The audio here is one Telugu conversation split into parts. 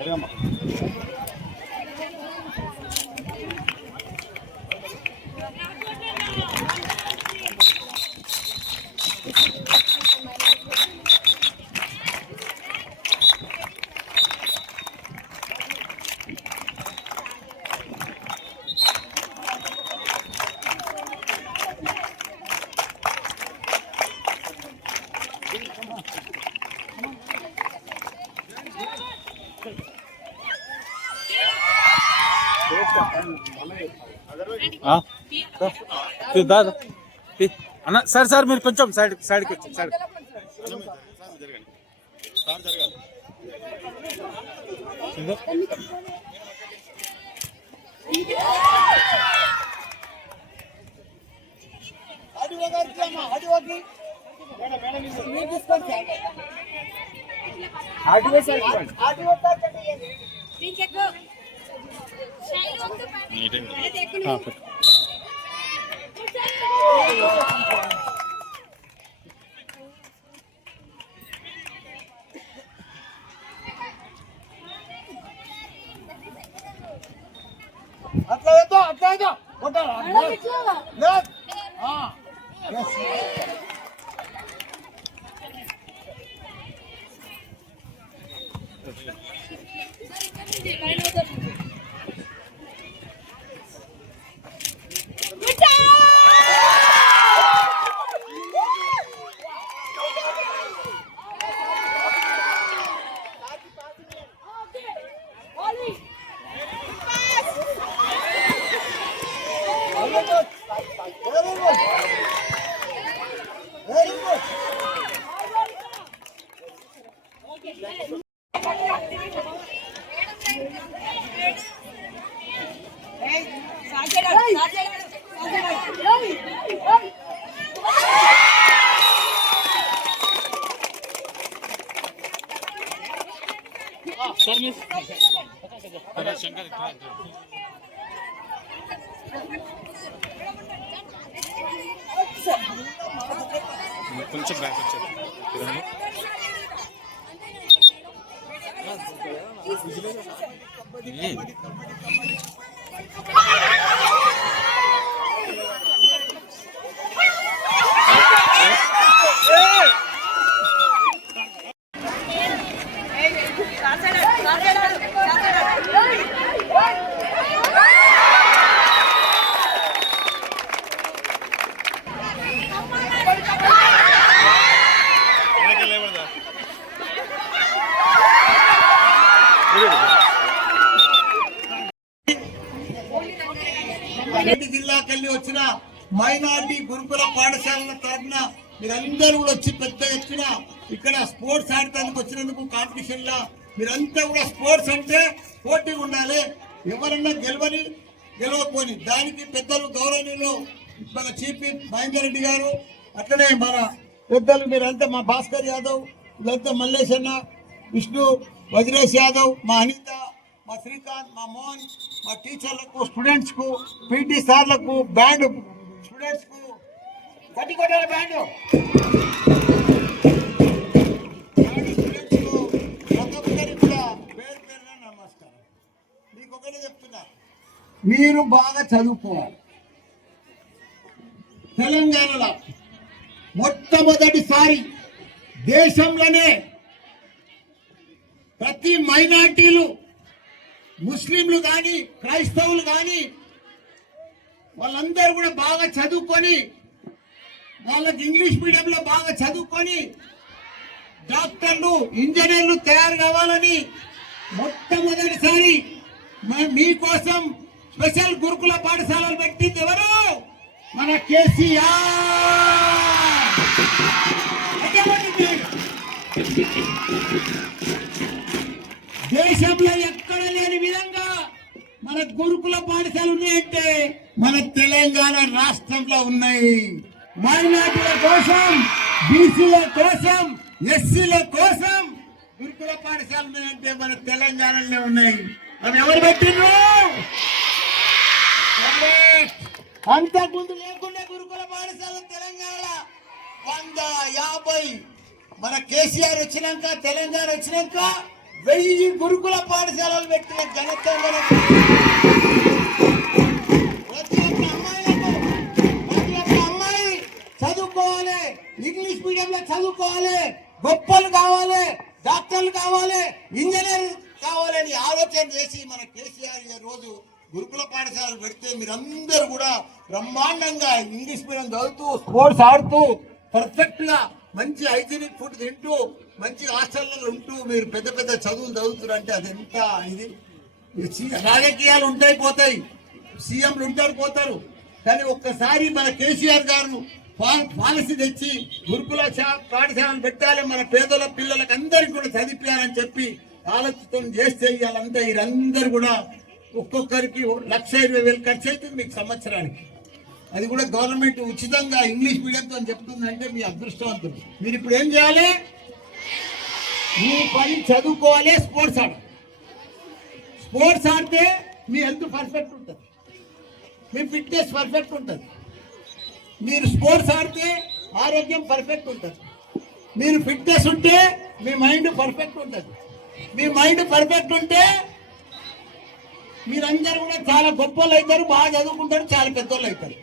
ఆ? తీ, దా, దా. తీ. అన్న సార్ సార్ మీరు కొంచెం సైడ్ సైడ్కి వచ్చి సైడ్ ఆ, పెట్టు. అట్లా వేద్దా అట్లా వేద్దా కొట్టాలా లేదు కొంచెం బ్యాక్ వచ్చారు అన్ని వెళ్ళి వచ్చిన మైనార్టీ గురుకుల పాఠశాలల తరఫున మీరందరూ కూడా వచ్చి పెద్ద ఎత్తున ఇక్కడ స్పోర్ట్స్ ఆడటానికి వచ్చినందుకు కాంపిటీషన్లో మీరంతా కూడా స్పోర్ట్స్ అంటే పోటీ ఉండాలి. ఎవరన్నా గెలవని గెలవకపోని దానికి పెద్దలు గౌరవనీయులు మన చీఫ్ మహేందర్ రెడ్డి గారు అట్లనే మన పెద్దలు మీరంతా మా భాస్కర్ యాదవ్ వీళ్ళంతా మల్లేశన్న విష్ణు వజ్రేష్ యాదవ్ మా అనిత మా శ్రీకాంత్ మా మోహన్ మా టీచర్లకు స్టూడెంట్స్కు పీటీ సార్లకు బ్యాండ్ స్టూడెంట్స్కు గట్టి కొట్టాలి బ్యాండ్. కూడా మీకు చెప్తున్నా. మీరు బాగా చదువుకోవాలి. తెలంగాణలో మొట్టమొదటిసారి దేశంలోనే ప్రతి మైనార్టీలు ముస్లింలు కానీ క్రైస్తవులు కానీ వాళ్ళందరూ కూడా బాగా చదువుకొని వాళ్ళకి ఇంగ్లీష్ మీడియంలో బాగా చదువుకొని డాక్టర్లు ఇంజనీర్లు తయారు కావాలని మొట్టమొదటిసారి మీకోసం స్పెషల్ గురుకుల పాఠశాలలు పెట్టింది ఎవరు? మన కేసీఆర్! దేశంలో ఎక్కడ లేని విధంగా మన గురుకుల పాఠశాలలు ఉన్నాయంటే మన తెలంగాణ రాష్ట్రంలో ఉన్నాయి. మైనార్టీల కోసం బీసీల కోసం ఎస్సీల కోసం గురుకుల పాఠశాలలు ఉన్నాయంటే మన తెలంగాణలో ఉన్నాయి. అవి ఎవరు పెట్టిండ్రు? అంతకుముందు లేకుండా గురుకుల పాఠశాల తెలంగాణ వంద యాభై. మన కేసీఆర్ వచ్చినాక తెలంగాణ వచ్చినాక వెయ్యి గురుకుల పాఠశాలలు పెట్టిన ఘనత ప్రతి ఒక్క అమ్మాయిలకు ప్రతి ఒక్క అమ్మాయి చదువుకోవాలి. ఇంగ్లీష్ మీడియంలో చదువుకోవాలి. గొప్పలు కావాలి. డాక్టర్లు కావాలి. ఇంజనీర్ కావాలని ఆలోచన చేసి మన కేసీఆర్ రోజు గురుకుల పాఠశాలలు పెడితే మీరందరూ కూడా బ్రహ్మాండంగా ఇంగ్లీష్ మీడియం చదువుతూ స్పోర్ట్స్ ఆడుతూ పర్ఫెక్ట్గా మంచి హైజీనిక్ ఫుడ్ తింటూ మంచి హాస్టల్లో ఉంటూ మీరు పెద్ద పెద్ద చదువులు చదువుతారంటే అది ఎంత ఇది? రాజకీయాలు ఉంటాయి పోతాయి. సీఎంలు ఉంటారు పోతారు. కానీ ఒక్కసారి మన కేసీఆర్ గారు పాలసీ తెచ్చి గురుకుల పాఠశాలను పెట్టాలి మన పేదల పిల్లలకు అందరికి కూడా చదివించాలని చెప్పి ఆలోచన చేస్తే ఇవాళంతా వీరందరూ కూడా ఒక్కొక్కరికి లక్ష ఇరవై వేలు ఖర్చు అవుతుంది మీకు సంవత్సరానికి. అది కూడా గవర్నమెంట్ ఉచితంగా ఇంగ్లీష్ మీడియంతో చెప్తుందంటే మీ అదృష్టవంతులు మీరు ఇప్పుడు ఏం చేయాలి? మీ పని చదువుకోవాలి స్పోర్ట్స్ ఆడాలి స్పోర్ట్స్ ఆడితే మీ హెల్త్ పర్ఫెక్ట్ ఉంటుంది. మీ ఫిట్నెస్ పర్ఫెక్ట్ ఉంటుంది. మీరు స్పోర్ట్స్ ఆడితే ఆరోగ్యం పర్ఫెక్ట్ ఉంటుంది. మీరు ఫిట్నెస్ ఉంటే మీ మైండ్ పర్ఫెక్ట్ ఉంటుంది. మీ మైండ్ పర్ఫెక్ట్ ఉంటే మీరందరూ కూడా చాలా గొప్ప వాళ్ళు అవుతారు బాగా చదువుకుంటారు చాలా పెద్దోళ్ళు అవుతారు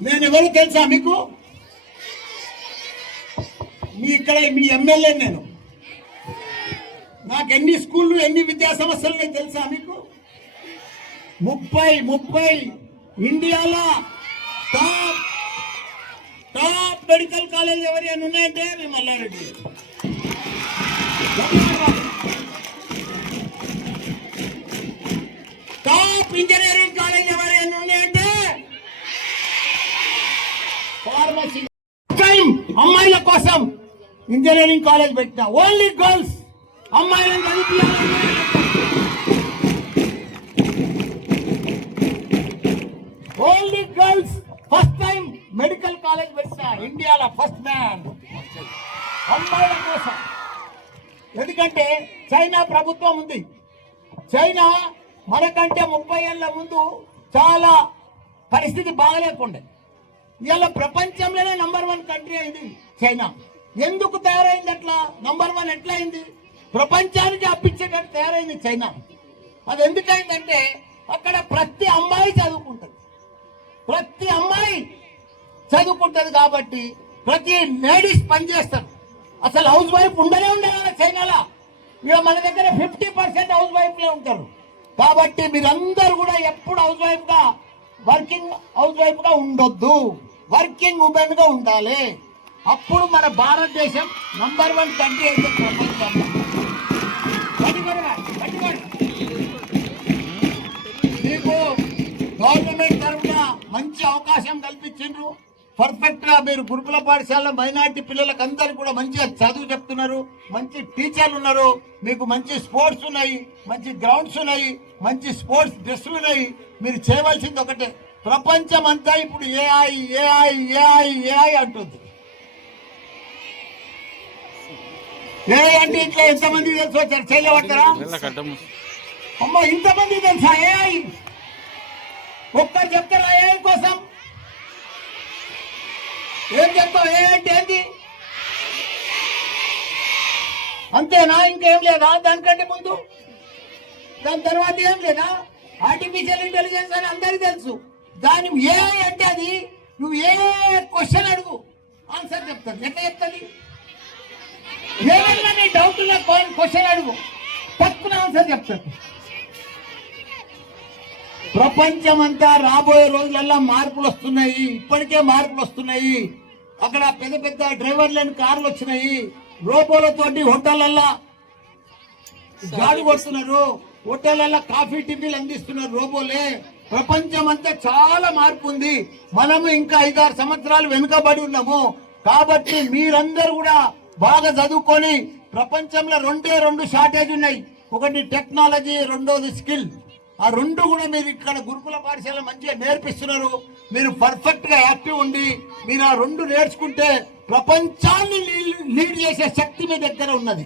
నేను ఎవరు తెలుసా మీకు? మీ ఇక్కడ మీ ఎమ్మెల్యే నేను. నాకు ఎన్ని స్కూళ్ళు ఎన్ని విద్యా సంస్థలు తెలుసా మీకు? ముప్పై ముప్పై ఇండియాలో టాప్ టాప్ మెడికల్ కాలేజ్ ఎవరి అని ఉన్నాయంటే మీ మల్లారెడ్డి టాప్ ఇంజనీరింగ్ కాలేజ్ ఎవరి అని ఉన్నాయంటే ఫార్మసీ టైం అమ్మాయిల కోసం ఇంజనీరింగ్ కాలేజ్ పెట్టిన ఓన్లీ గర్ల్స్ అమ్మాయిలను చదివించాలని only girls first time medical college పెట్టిన ఇండియాలో ఫస్ట్ మ్యాన్. అమ్మాయిల కోసం. ఎందుకంటే చైనా ప్రభుత్వం ఉంది. చైనా మనకంటే ముప్పై ఏళ్ళ ముందు చాలా పరిస్థితి బాగలేకుండే. ఇవాళ ప్రపంచంలోనే నంబర్ వన్ కంట్రీ అయింది చైనా. ఎందుకు తయారైంది అట్లా? నంబర్ వన్ ఎట్లా అయింది? ప్రపంచానికి అప్పించేటట్టు తయారైంది చైనా. అది ఎందుకైందంటే అక్కడ ప్రతి అమ్మాయి చదువుకుంటుంది. ప్రతి అమ్మాయి చదువుకుంటుంది కాబట్టి ప్రతి లేడీస్ పనిచేస్తారు. అసలు హౌస్ వైఫ్ ఉండనే ఉండేవాళ్ళ చైనాలో. ఇక మన దగ్గర ఫిఫ్టీ పర్సెంట్ హౌస్ వైఫ్లే ఉంటారు. కాబట్టి మీరందరూ కూడా ఎప్పుడు హౌస్ వైఫ్గా వర్కింగ్ హౌస్ వైఫ్గా ఉండొద్దు. వర్కింగ్ ఉమెన్గా ఉండాలి. అప్పుడు మన భారతదేశం నంబర్ వన్ కంట్రీ అయితే ప్రపంచంలో మీకు గవర్నమెంట్ తరఫున మంచి అవకాశం కల్పించిండ్రు. పర్ఫెక్ట్గా మీరు గురుకుల పాఠశాలలో మైనార్టీ పిల్లలకు అందరికి కూడా మంచిగా చదువు చెప్తున్నారు. మంచి టీచర్లు ఉన్నారు. మీకు మంచి స్పోర్ట్స్ ఉన్నాయి. మంచి గ్రౌండ్స్ ఉన్నాయి. మంచి స్పోర్ట్స్ డ్రెస్సులు ఉన్నాయి. మీరు చేయవలసింది ఒకటే. ప్రపంచం అంతా ఇప్పుడు ఏఐ ఏఐ ఏఐ ఏఐ అంటుంది. ఏఐ అంటే ఇట్లా ఎంతమంది తెలుసు వచ్చారు? వెళ్ళకడ్డము అమ్మ ఇంతమంది తెలుసా? ఏఐ ఒక్కరు చెప్తారా ఏఐ కోసం? ఏం చెప్తావు? ఏ అంటే ఏంటి? అంతేనా? ఇంకేం లేదా? దానికంటే ముందు? దాని తర్వాత ఏం లేదా? ఆర్టిఫిషియల్ ఇంటెలిజెన్స్ అని అందరికీ తెలుసు. దాని ఏఐ అంటే అది? నువ్వు ఏ క్వశ్చన్ అడుగు. ఆన్సర్ చెప్తాను. ఎట్లా చెప్తుంది ఏమన్నా నీ డౌట్ ఉన్న క్వశ్చన్ అడుగు. తక్కువ ఆన్సర్ చెప్తాను. ప్రపంచమంతా రాబోయే రోజులల్లో మార్పులు వస్తున్నాయి. ఇప్పటికే మార్పులు వస్తున్నాయి. అక్కడ పెద్ద పెద్ద డ్రైవర్ లేని కార్లు వచ్చినాయి. రోబోలతోటి హోటళ్ళల్లో గాడి కొడుతున్నారు. హోటళ్ళల్లో కాఫీ టిఫిన్లు అందిస్తున్నారు రోబోలే. ప్రపంచం అంతా చాలా మార్పు ఉంది. మనము ఇంకా ఐదారు సంవత్సరాలు వెనుకబడి ఉన్నాము. కాబట్టి మీరందరూ కూడా బాగా చదువుకొని ప్రపంచంలో రెండే రెండు షార్టేజ్ ఉన్నాయి. ఒకటి టెక్నాలజీ రెండోది స్కిల్ ఆ రెండు కూడా మీరు ఇక్కడ గురుకుల పాఠశాల మంచిగా నేర్పిస్తున్నారు. మీరు పర్ఫెక్ట్గా యాక్టివ్ ఉండి మీరు ఆ రెండు నేర్చుకుంటే ప్రపంచాన్ని లీడ్ చేసే శక్తి మీ దగ్గర ఉన్నది.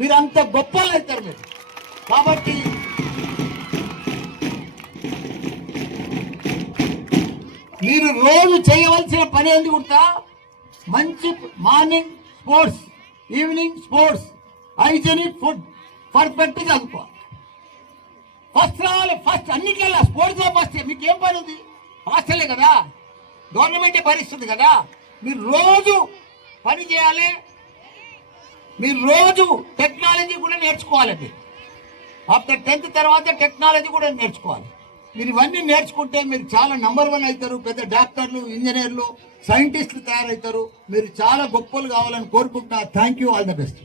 మీరు అంత గొప్పలు అవుతారు మీరు. కాబట్టి మీరు రోజు చేయవలసిన పని ఏంది కుడతా మంచి morning sports evening sports hygienic food perfect చదువుకోవాలి. ఫస్ట్ రావాలి ఫస్ట్ అన్నిట్లలో స్పోర్ట్స్లో ఫస్ట్ మీకు ఏం పని ఉంది? హాస్టలే కదా? గవర్నమెంటే భరిస్తుంది కదా? మీరు రోజు పని చేయాలి. మీరు రోజు టెక్నాలజీ కూడా నేర్చుకోవాలండి ఆఫ్టర్ టెన్త్ తర్వాత టెక్నాలజీ కూడా నేర్చుకోవాలి. మీరు ఇవన్నీ నేర్చుకుంటే మీరు చాలా నంబర్ వన్ అవుతారు పెద్ద డాక్టర్లు ఇంజనీర్లు సైంటిస్టులు తయారవుతారు. మీరు చాలా గొప్పలు కావాలని కోరుకుంటున్నా. Thank you all the best